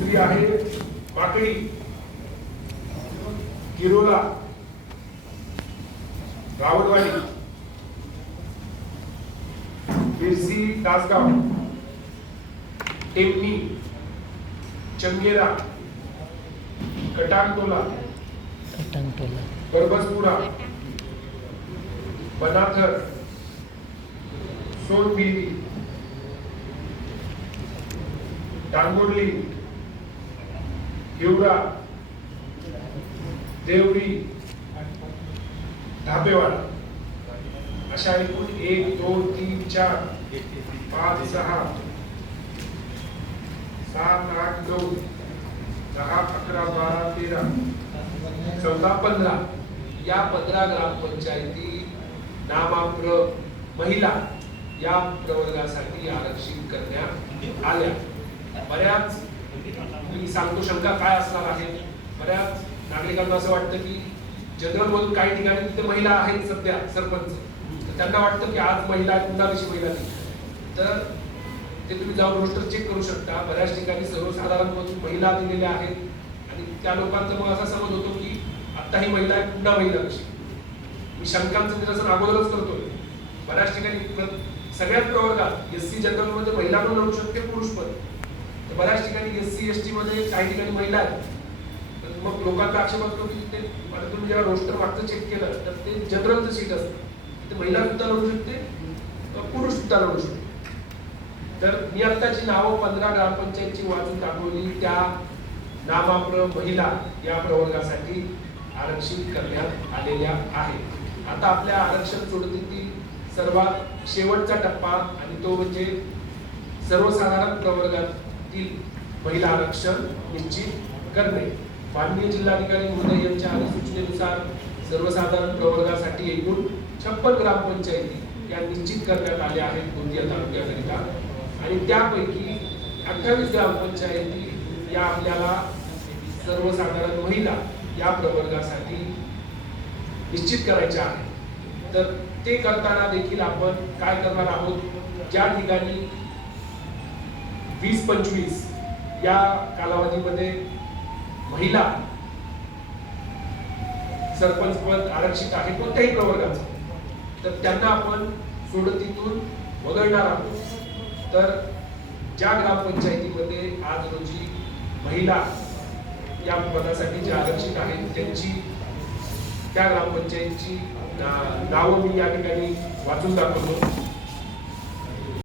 दुसरी आहे माकडी किरोला रावणवाडी बिरसी तासगाव टेमणी चंगेरा कटांटोला टंगटोला बरबसपुरा बनाथर सोनबिरी डांगोर्ली हिवरा देवडी धापेवाडा. अशा एकूण एक दोन तीन चार पाच सहा सात आठ नऊ दहा अकरा बारा तेरा चौदा पंधरा. या पंधरा ग्रामपंचायती नामाप्र महिला या प्रवर्गासाठी आरक्षित करण्यात आल्या. बऱ्याच मी सांगतो शंका काय असणार आहे. बऱ्याच नागरिकांना असं वाटतं की जनरल म्हणून काही ठिकाणी तिथे महिला आहेत सध्या सरपंच. तर त्यांना वाटतं की आज महिला कुणाविषयी पुन्हा कशी महिला नाही. तर ते तुम्ही जाऊन रोस्टर चेक करू शकता. बऱ्याच ठिकाणी सर्वसाधारण महिला दिलेल्या आहेत. आणि त्या लोकांचा मग असा समज होतो की आता ही महिला आहे पुन्हा महिला कशी मी शंकांचं निरसन अगोदरच करतोय. बऱ्याच ठिकाणी सगळ्याच प्रवर्गात एस सी जनरलमध्ये महिला पण लढू शकते पुरुष पण. बऱ्याच ठिकाणी एस सी एस टी मध्ये काही ठिकाणी महिला आहेत. तर मग लोकांचा आक्षेप असतो की ते आता तुम्ही जेव्हा रोस्टर मागचं चेक केलं तर ते जनरलचं सीट असतं. ते महिला सुद्धा लढू शकते पुरुष सुद्धा लढू शकते. तर मी आत्ताची नावं पंधरा ग्रामपंचायतची वाचून दाखवली त्या नामाप्र महिला या प्रवर्गासाठी आरक्षित करण्यात आलेल्या आहेत. आता आपल्या आरक्षण सोडतीतील सर्वात शेवटचा टप्पा आणि तो म्हणजे सर्वसाधारण प्रवर्गात तील महिला आरक्षण निश्चित करणे. माननीय जिल्हाधिकारी महोदय यांच्या अधिसूचनेनुसार सर्वसाधारण प्रवर्गासाठी एकूण छप्पन ग्रामपंचायती या निश्चित करण्यात आल्या आहेत गोंदिया तालुक्याकरिता. आणि त्यापैकी अठ्ठावीस ग्रामपंचायती या आपल्याला सर्वसाधारण महिला या प्रवर्गासाठी निश्चित करायच्या आहेत. तर ते करताना देखील आपण काय करणार आहोत? ज्या ठिकाणी वीस पंचवीस या कालावधीमध्ये महिला सरपंच पद आरक्षित आहे कोणत्याही प्रवर्गाचं. तर त्यांना आपण सोडतीतून वगळणार आहोत. तर ज्या ग्रामपंचायतीमध्ये आज रोजी महिला या पदासाठी जे आरक्षित आहेत त्यांची त्या ग्रामपंचायतीची नावं मी या ठिकाणी वाचून दाखवतो.